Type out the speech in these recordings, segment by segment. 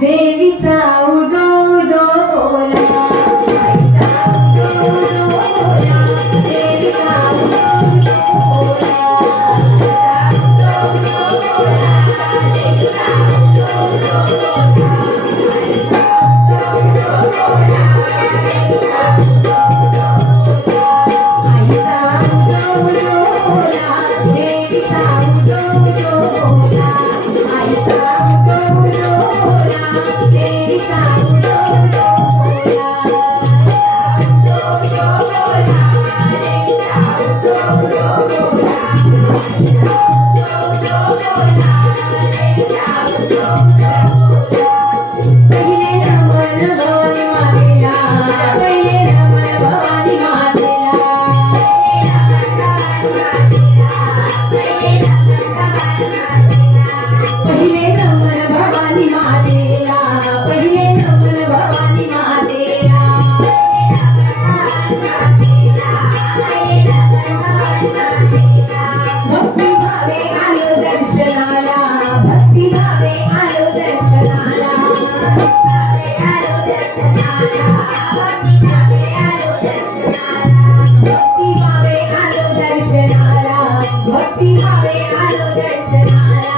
देवीचा उदो उदो हवे आलो दर्शनाला.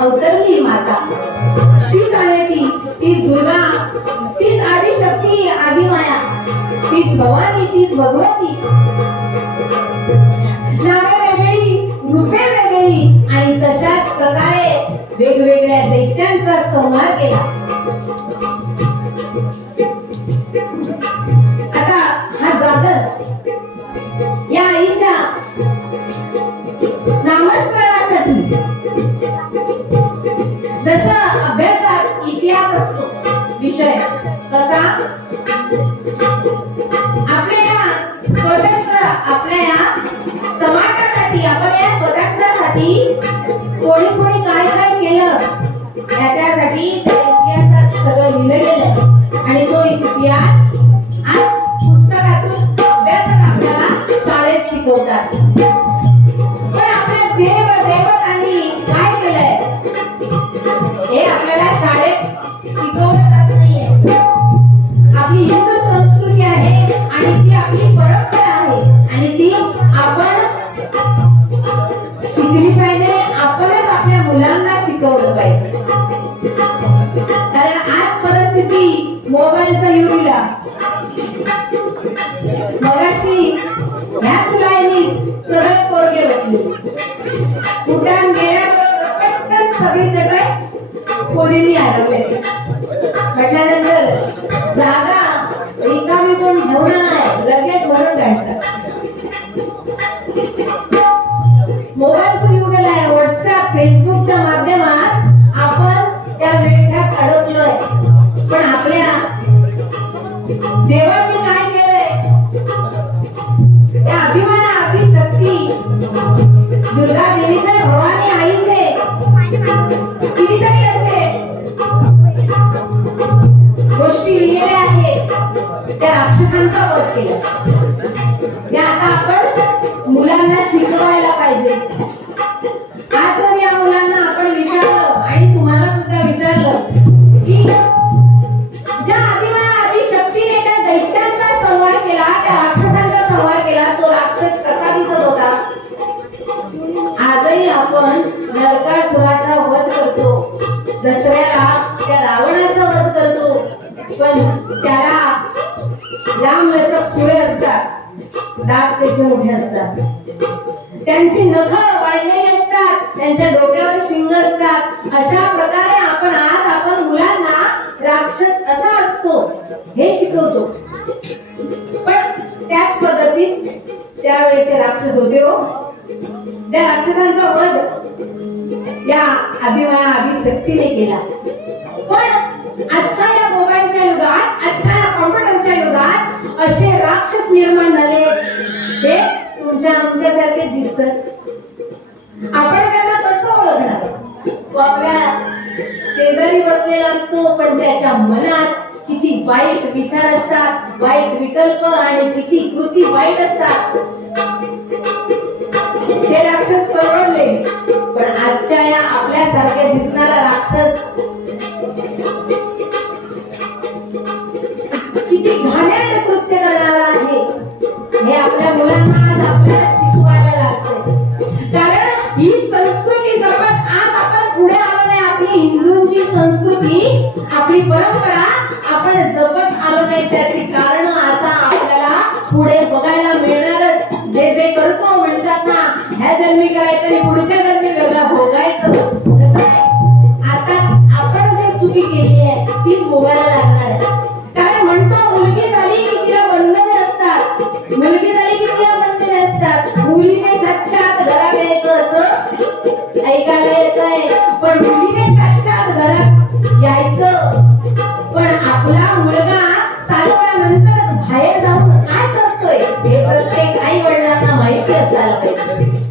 अवतरली माता. तीच आहे आयती तीच दुर्गा तीच आदि शक्ती आदि माया तीच भवानी तीच भगवती. नावे वेगळी रूपे वेगळी आणि तशाच प्रकारे वेगवेगळ्या दैत्यांचा संहार केला. आता हा जागर या आईच्या नामस्मरणासाठी जसा अभ्यासात इतिहास असतो विषय. तसा आपल्या या स्वतंत्र आपल्या या समाजासाठी आपण या स्वतंत्रासाठी कोणी कोणी काय काय केलं त्याच्यासाठी त्या इतिहासात सगळं लिहिलं गेलं. आणि तो इतिहास मागे बसले सगळी जगत कोणीनी हरवले म्हटल्यानंतर जागा रिकामी कोण ठेवणार लगेच वरून काढतात स्वागत त्याचे मोठे असतात. त्यांची नख वाढलेली असतात त्यांच्या डोक्यावर शिंग असतात. अशा प्रकारे आपण आज आपण मुलांना राक्षस असा असतो. हे शिकवतो. पण त्याच पद्धतीत त्यावेळेचे राक्षस होते हो. त्या राक्षसांचा वध या आदिमाया अभिशक्तीने केला. पण आजच्या या मोबाईलच्या युगात आजच्या या कॉम्प्युटरच्या युगात असे राक्षस निर्माण झाले. ते तुमच्या आमच्यासारखे दिसतात. आपण त्यांना कसं ओळखणार? तो आपल्या शेजारी बसलेला असतो पण त्याच्या मनात किती वाईट विचार असतात वाईट विकल्प आणि किती कृती वाईट असतात. ते राक्षस परवडले पण आजच्या या आपल्या आपल्यासारखे दिसणारा राक्षस किती घाणेरडे हे आपल्या मुलांना आज आपल्याला शिकवायला लागते कारण ही संस्कृती जपत आज आपण पुढे आलो नाही. आपली हिंदूंची संस्कृती आपली परंपरा आपण जपत आलो नाही. सातच्या नंतर बाहेर जाऊन काय करतोय? हे प्रत्येक आई वडिलांना माहिती असायला पाहिजे.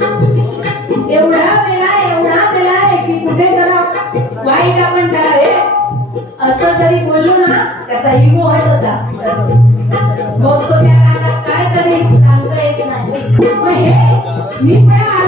एवढा वेळा एवढा वेळा आहे की कुठे जरा वाईट आपण त्याला असं तरी बोललो ना त्याचा इगो हट होता. मग तो त्या रागात काय तरी सांगता येत नाही. मग हे मी पण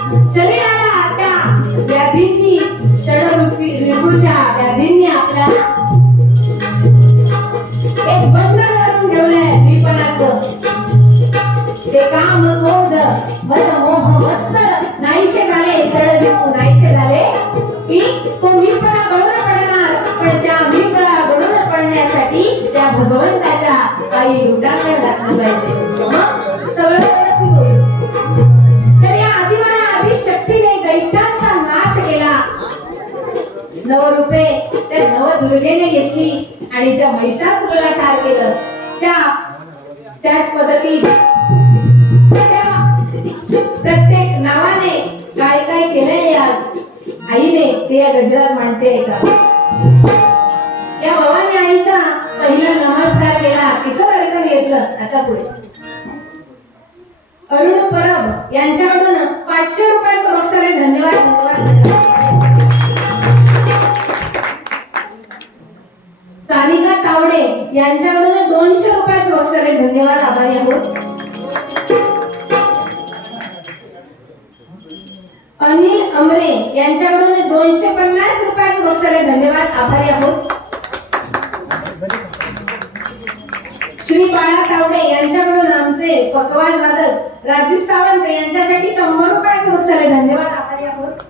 शरीराला त्या नव रुपये त्या नव दुर्गेने घेतली आणि त्या महिषासुराला ठार केलं. त्या त्याच पद्धतीत प्रत्येक नावाने काय काय केलंय या आईने ते या गजरात मांडते का या भावाने आईचा पहिला नमस्कार केला तिचं दर्शन घेतलं आता पुढे. अरुण परब यांच्याकडून पाचशे रुपयाचं बक्षालय धन्यवाद धन्यवाद. सानिका तावडे यांच्याकडून दोनशे रुपयाच बक्षाने धन्यवाद आभारी आहोत. अनिल अमरे यांच्याकडून दोनशे पन्नास रुपयाच बक्षाने धन्यवाद आभारी आहोत. श्री बाळा तावडे यांच्याकडून आमचे पकवान वादक राजू सावंत यांच्यासाठी शंभर रुपयाच बक्षाने धन्यवाद आभारी आहोत.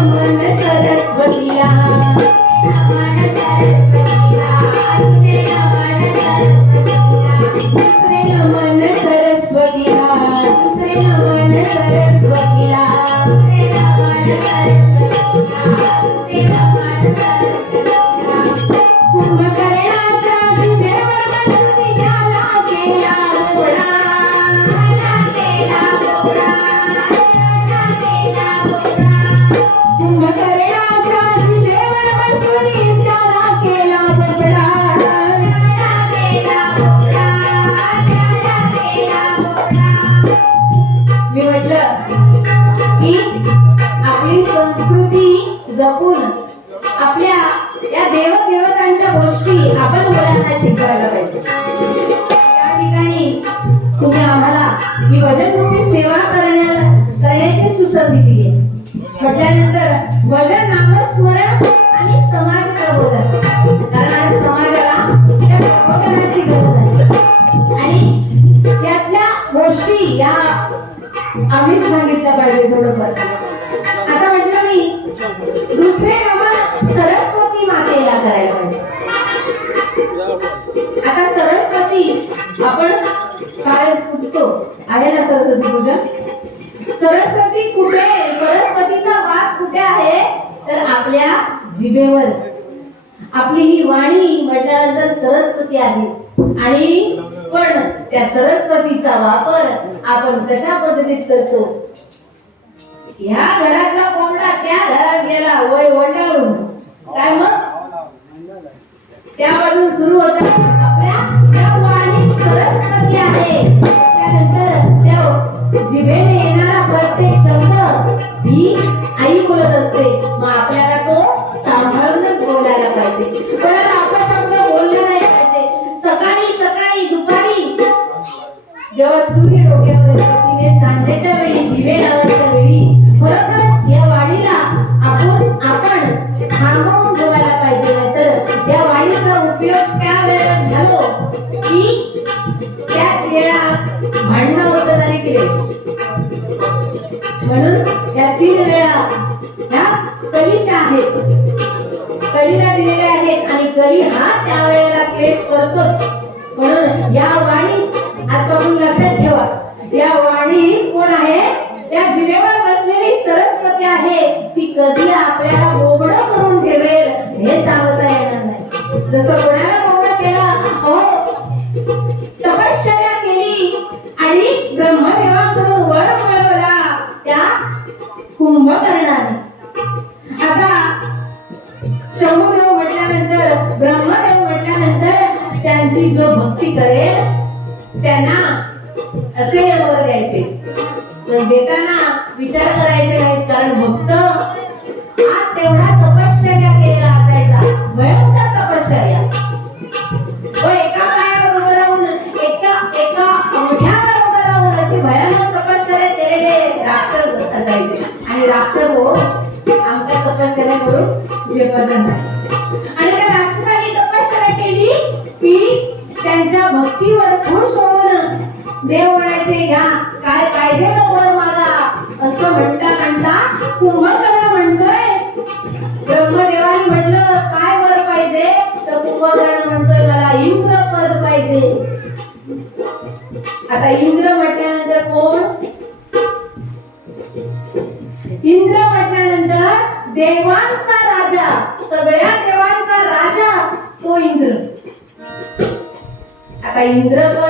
забудь असतो आहे ना सरस्वती पूजन. सरस्वती कुठे? सरस्वतीचा वास कुठे आहे? तर आपल्या जिभेवर. आपली ही वाणी म्हटल्यानंतर सरस्वती आहे. आणि पण त्या सरस्वतीचा वापर आपण कशा पद्धतीत करतो? ह्या घरातला कोंबडा त्या घरात गेला वय ओंडाळून काय मग? त्यापासून सुरू होत आपल्या त्या वाणी सरस्वती आहे. जिवेने येणारा प्रत्येक शब्द ही आई बोलत असते. मग आपल्याला तो सांभाळूनच बोलायला पाहिजे. पण आपला शब्द बोलले नाही पाहिजे. सकाळी सकाळी दुपारी. जेव्हा सूर्य डोक्यावर तिने सांजेच्या वेळी दिवे लावायच्या वेळी त्यावेळेला क्लेश करतोच. त्यांच्या भक्तीवर खुश होऊन देव म्हणायचे या काय पाहिजे लवकर मला? असं म्हणता म्हणता कुंभकर्ण म्हणतोय. ब्रह्मदेवाने म्हणलं काय वर पाहिजे? तर कुंभकर्ण म्हणतोय मला इंद्र पद पाहिजे. आता इंद्र Indra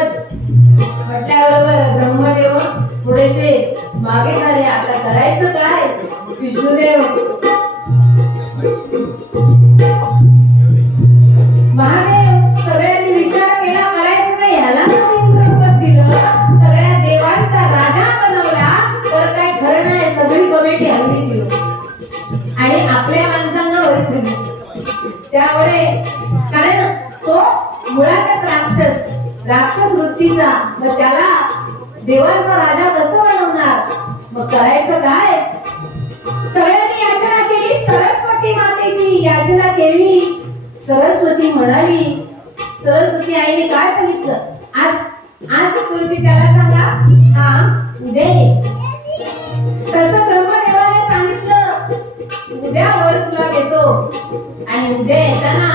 उद्या वर तुला घेतो आणि उद्या येताना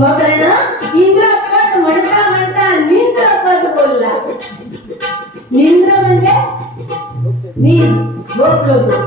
ಹೋಗ್ತಾರೇನಾ ಇಂದ್ರಪ್ಪ ಮಣತ ಮಣತ ನಿಂದ್ರಪ್ಪ ಬೋಲ್ಲ ನಿಂದ್ರ ಮಂದೆ ನೀನ್ ಹೋಗ್ಬೋದು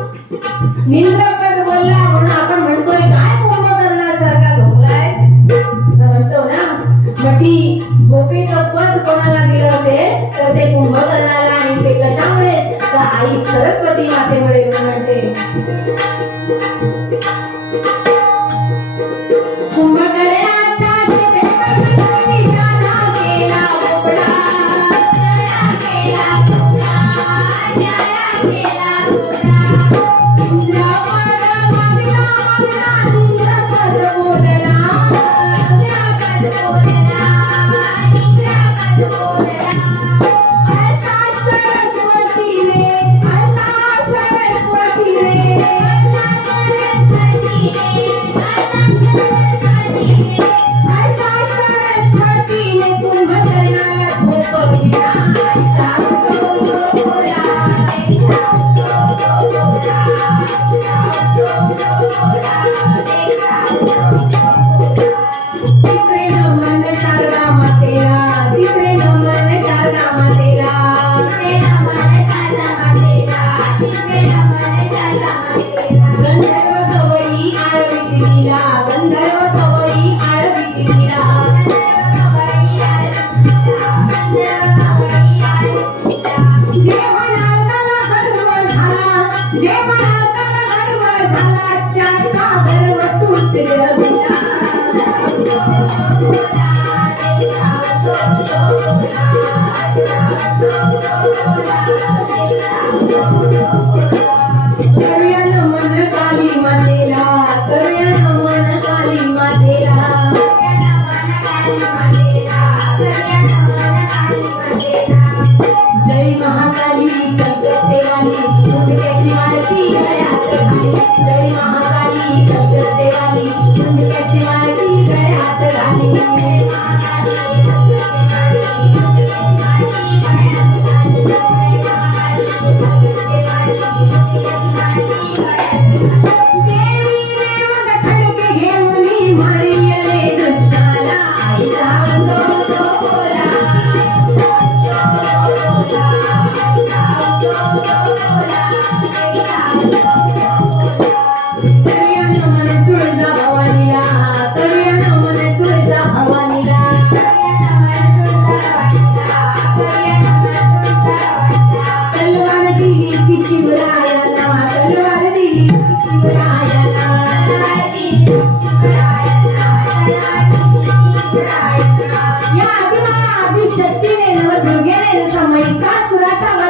他爸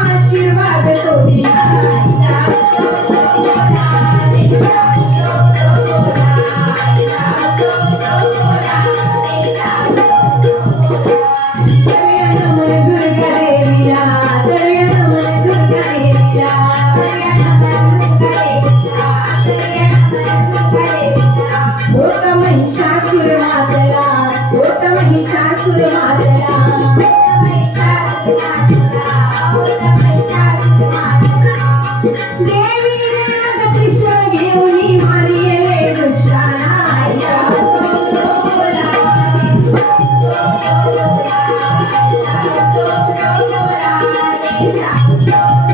आशीर्वाद तो Tchau, tchau.